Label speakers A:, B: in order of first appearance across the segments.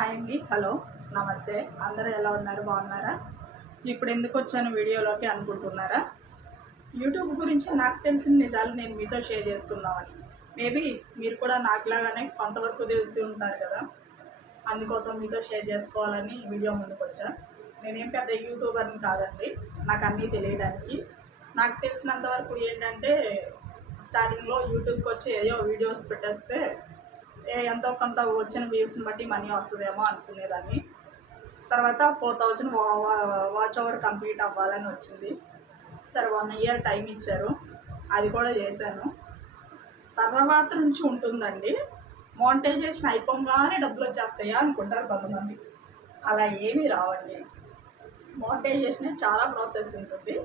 A: Hi అండి. Hello. నమస్తే. అందరూ ఎలా ఉన్నారు? బాగున్నారా? ఇప్పుడు ఎందుకు వచ్చాను వీడియోలోకి అనుకుంటున్నారా? యూట్యూబ్ గురించి నాకు తెలిసిన నిజాలు నేను మీతో షేర్ చేసుకుందామని. మేబీ మీరు కూడా నాకులాగానే కొంతవరకు తెలిసి ఉంటారు కదా. అందుకోసం మీతో షేర్ చేసుకోవాలని వీడియో ముందుకు వచ్చాను నేనేం పెద్ద యూట్యూబర్ని కాదండి. నాకు అన్నీ తెలియడానికి. నాకు తెలిసినంత వరకు ఏంటంటే స్టార్టింగ్లో యూట్యూబ్కి వచ్చి ఏయో వీడియోస్ పెట్టేస్తే ఎంతో కొంత వచ్చిన వ్యూస్ని బట్టి మనీ వస్తుందేమో అనుకునేదాన్ని. తర్వాత four thousand watch hour complete అవ్వాలని వచ్చింది. సరే వన్ ఇయర్ టైం ఇచ్చారు. అది కూడా చేశాను. తర్వాత నుంచి ఉంటుందండి. మోనిటైజేషన్ అయిపోగానే డబ్బులు వచ్చేస్తాయా అనుకుంటారు కొంతమంది. అలా ఏమీ రావండి. మోనిటైజేషన్ చాలా ప్రాసెస్ ఉంటుంది.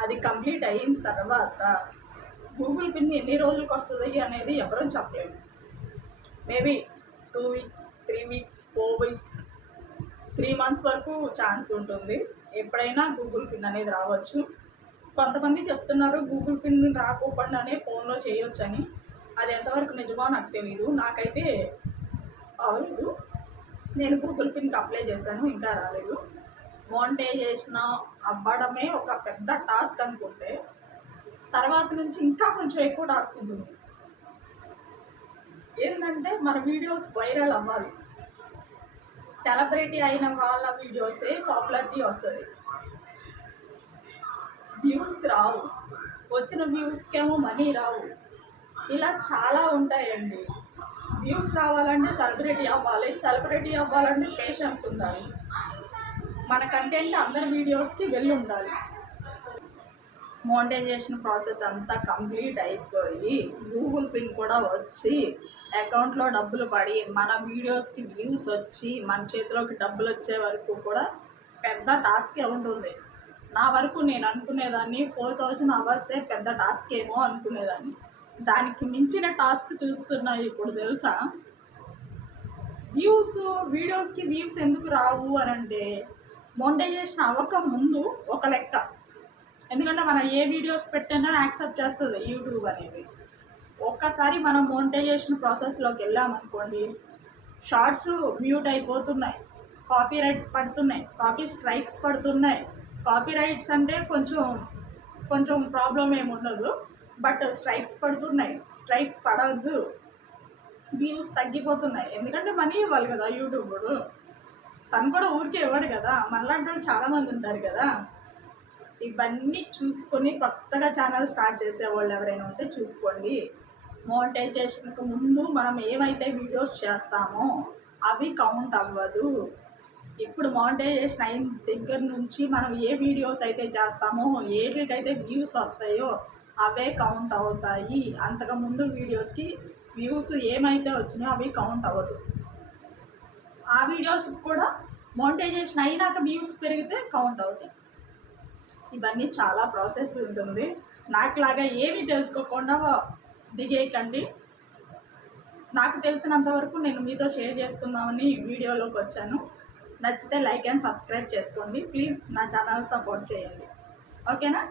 A: అది కంప్లీట్ అయిన తర్వాత గూగుల్ పిన్ ఎన్ని రోజులకు వస్తుంది అనేది ఎవరూ చెప్పలేము maybe two weeks three weeks four weeks three months వరకు ఛాన్స్ ఉంటుంది. ఎప్పుడైనా గూగుల్ పిన్ అనేది రావచ్చు. కొంతమంది చెప్తున్నారు గూగుల్ పిన్ రాకపోకుండానే ఫోన్లో చేయొచ్చని. అది ఎంతవరకు నిజమో నాకు తెలియదు నాకైతే అవ్వలేదు నేను గూగుల్ పిన్కి అప్లై చేశాను ఇంకా రాలేదు. మోనిటైజేషన్ అవ్వడమే ఒక పెద్ద టాస్క్ అనుకుంటే తర్వాత నుంచి ఇంకా కొంచెం ఎక్కువ టాస్క్ ఉంటుంది. ఏంటంటే మన వీడియోస్ వైరల్ అవ్వాలి. సెలబ్రిటీ అయిన వాళ్ళ వీడియోసే పాపులారిటీ వస్తుంది. వ్యూస్ రావు. వచ్చిన వ్యూస్కేమో మనీ రావు. ఇలా చాలా ఉంటాయండి. వ్యూస్ రావాలంటే సెలబ్రిటీ అవ్వాలి. సెలబ్రిటీ అవ్వాలంటే పేషెన్స్ ఉండాలి. మన కంటెంట్ అందరి వీడియోస్కి వెళ్ళి ఉండాలి. మోనిటైజేషన్ ప్రాసెస్ అంతా కంప్లీట్ అయిపోయి గూగుల్ పిన్ కూడా వచ్చి అకౌంట్లో డబ్బులు పడి మన వీడియోస్కి వ్యూస్ వచ్చి మన చేతిలోకి డబ్బులు వచ్చే వరకు కూడా పెద్ద టాస్కే ఉంటుంది. నా వరకు నేను అనుకునేదాన్ని ఫోర్ థౌజండ్ అవర్సే పెద్ద టాస్క్ ఏమో అనుకునేదాన్ని. దానికి మించిన టాస్క్ చూస్తున్నా ఇప్పుడు తెలుసా? వ్యూస్ వీడియోస్కి వ్యూస్ ఎందుకు రావు అని అంటే మోనిటైజేషన్ అవ్వక ముందు ఒక లెక్క. ఎందుకంటే మనం ఏ వీడియోస్ పెట్టినా యాక్సెప్ట్ చేస్తుంది యూట్యూబ్ అనేది. ఒక్కసారి మనం మోనిటైజేషన్ ప్రాసెస్లోకి వెళ్ళామనుకోండి షార్ట్స్ మ్యూట్ అయిపోతున్నాయి కాపీ రైట్స్ పడుతున్నాయి కాపీ స్ట్రైక్స్ పడుతున్నాయి. కాపీ రైట్స్ అంటే కొంచెం కొంచెం ప్రాబ్లం ఏమి ఉండదు బట్ స్ట్రైక్స్ పడుతున్నాయి. స్ట్రైక్స్ పడవద్దు వ్యూస్ తగ్గిపోతున్నాయి. ఎందుకంటే మనీ ఇవ్వాలి కదా యూట్యూబ్. తను కూడా ఊరికే ఇవ్వడు కదా. మనలాంటి వాళ్ళు చాలామంది ఉంటారు కదా. ఇవన్నీ చూసుకొని కొత్తగా ఛానల్ స్టార్ట్ చేసే వాళ్ళు ఎవరైనా ఉంటే చూసుకోండి. మోనిటైజేషన్కి ముందు మనం ఏమైతే వీడియోస్ చేస్తామో అవి కౌంట్ అవ్వదు. ఇప్పుడు మోనిటైజేషన్ అయిన దగ్గర నుంచి మనం ఏ వీడియోస్ అయితే చేస్తామో ఏటికైతే వ్యూస్ వస్తాయో అవే కౌంట్ అవుతాయి. అంతకుముందు వీడియోస్కి వ్యూస్ ఏమైతే వచ్చినాయో అవి కౌంట్ అవ్వదు. ఆ వీడియోస్కి కూడా మోనిటైజేషన్ అయినాక వ్యూస్ పెరిగితే కౌంట్ అవుతాయి. ఇవన్నీ చాలా ప్రాసెస్ ఉంటుంది. నాకులాగా ఏమీ తెలుసుకోకుండా దిగేయకండి. నాకు తెలిసినంత వరకు నేను మీతో షేర్ చేసుకుందామని వీడియోలోకి వచ్చాను. నచ్చితే లైక్ అండ్ సబ్స్క్రైబ్ చేసుకోండి. ప్లీజ్ నా ఛానల్ సపోర్ట్ చేయండి. ఓకేనా?